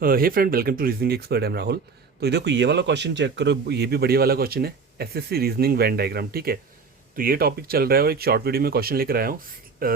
Hey friend, welcome to reasoning expert. Am Rahul. तो ये देखो, ये वाला क्वेश्चन चेक करो, ये भी बढ़िया वाला क्वेश्चन है। एसएससी रीजनिंग वेन डायग्राम, ठीक है। तो ये टॉपिक चल रहा है और एक शॉर्ट वीडियो में क्वेश्चन लेकर आया हूँ।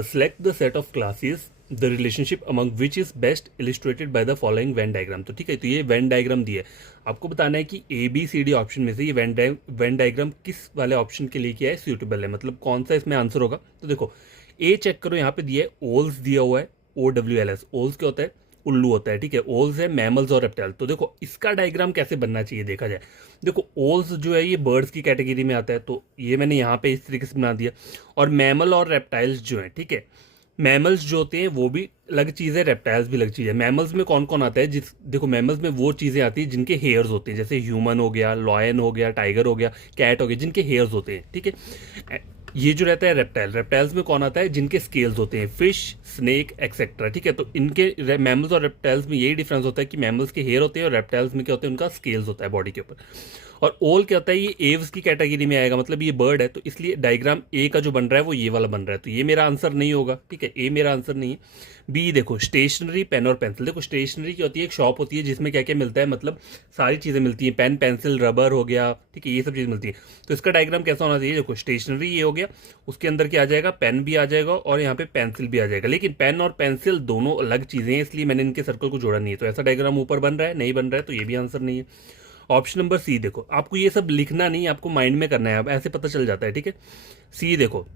Select the set of classes the relationship among which is best illustrated by the following Venn diagram. तो ठीक है, तो ये वेन डायग्राम दी है। आपको बताना है कि A B C D option में से ये वेन डायग्राम किस वाले ऑप्शन के लिए क्या है सूटेबल है, मतलब कौन सा इसमें आंसर होगा। तो देखो, ए चेक करो, यहाँ पे दिया है ओल्स दिया हुआ है, OWLS। ओल्स क्या होता है? उल्लू होता है, ठीक है। ओल्स है मैमल्स और रेप्टाइल। तो देखो इसका डायग्राम कैसे बनना चाहिए देखा जाए। देखो ओल्स जो है ये बर्ड्स की कैटेगरी में आता है, तो ये मैंने यहाँ पे इस तरीके से बना दिया। और मैमल और रेप्टाइल्स जो हैं, ठीक है, मैमल्स जो होते हैं वो भी अलग चीज़ है, रेप्टाइल्स भी अलग चीज़ है। मैमल्स में कौन कौन आता है? देखो मैमल्स में वो चीज़ें आती हैं जिनके हेयर्स होते हैं, जैसे ह्यूमन हो गया, लॉयन हो गया, टाइगर हो गया, कैट हो गया, जिनके हेयर्स होते हैं, ठीक है। ये जो रहता है रेप्टाइल, रेप्टाइल्स में कौन आता है? जिनके स्केल्स होते हैं, फिश, स्नेक एक्सेट्रा, ठीक है। तो इनके मैमल्स और रेप्टाइल्स में यही डिफरेंस होता है कि मैमल्स के हेयर होते हैं और रेप्टाइल्स में क्या होते हैं? उनका स्केल्स होता है बॉडी के ऊपर। और ओल क्या होता है? ये एव्स की कैटेगरी में आएगा, मतलब ये बर्ड है, तो इसलिए डायग्राम ए का जो बन रहा है वो ये वाला बन रहा है। तो ये मेरा आंसर नहीं होगा, ठीक है, ए मेरा आंसर नहीं है। बी देखो, स्टेशनरी पेन और पेंसिल। देखो स्टेशनरी क्या होती है? एक शॉप होती है जिसमें क्या क्या मिलता है, मतलब सारी चीज़ें मिलती हैं, पेन पेंसिल रबर हो गया, ठीक है, ये सब चीज़ मिलती है। तो इसका डायग्राम कैसा होना चाहिए? देखो स्टेशनरी ये हो गया, उसके अंदर क्या आ जाएगा? पेन भी आ जाएगा और यहाँ पे पेंसिल भी आ जाएगा। लेकिन पेन और पेंसिल दोनों अलग चीज़ें हैं, इसलिए मैंने इनके सर्कल को जोड़ा नहीं है। तो ऐसा डायग्राम ऊपर बन रहा है, नहीं बन रहा है, तो ये भी आंसर नहीं है। ऑप्शन नंबर सी देखो, आपको ये सब लिखना नहीं, आपको माइंड में करना है, अब ऐसे पता चल जाता है, ठीक है। सी देखो,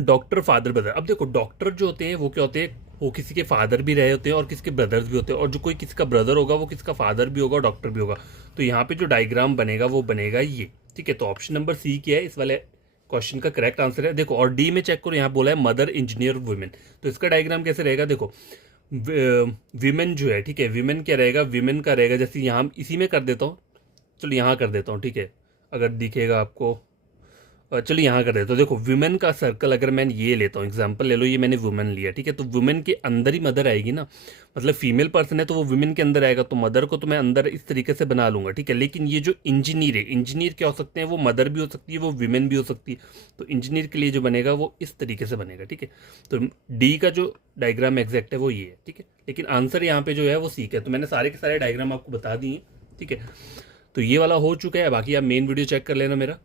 डॉक्टर फादर ब्रदर। अब देखो डॉक्टर जो होते हैं वो क्या होते हैं? वो किसी के फादर भी रहे होते हैं और किसी के ब्रदर्स भी होते हैं, और जो कोई किसी का ब्रदर होगा वो किसका फादर भी होगा, डॉक्टर भी होगा। तो यहाँ पे जो डायग्राम बनेगा वो बनेगा ये, ठीक है। तो ऑप्शन नंबर सी क्या है इस वाले क्वेश्चन का करेक्ट आंसर है। देखो, और डी में चेक करो, यहाँ बोला है मदर, इंजीनियर, वुमेन। तो इसका डायग्राम कैसे रहेगा? देखो विमेन जो है, ठीक है, विमेन क्या रहेगा? विमेन का रहेगा, जैसे यहाँ इसी में कर देता हूँ, चलो यहाँ कर देता हूँ, ठीक है, अगर दिखेगा आपको। चलिए यहाँ कर देता हूँ। देखो वुमेन का सर्कल अगर मैं ये लेता हूँ, एग्जांपल ले लो, ये मैंने वुमेन लिया, ठीक है। तो वुमेन के अंदर ही मदर आएगी ना, मतलब फीमेल पर्सन है तो वो वुमेन के अंदर आएगा, तो मदर को तो मैं अंदर इस तरीके से बना लूंगा, ठीक है। लेकिन ये जो इंजीनियर है, इंजीनियर क्या हो सकते हैं? वो मदर भी हो सकती है, वो वुमेन भी हो सकती है। तो इंजीनियर के लिए जो बनेगा वो इस तरीके से बनेगा, ठीक है। तो डी का जो डायग्राम एग्जैक्ट है वो ये है, ठीक है। लेकिन आंसर यहाँ पे जो है वो सी का है। तो मैंने सारे के सारे डायग्राम आपको बता दिए, ठीक है। तो ये वाला हो चुका है, बाकी आप मेन वीडियो चेक कर लेना मेरा।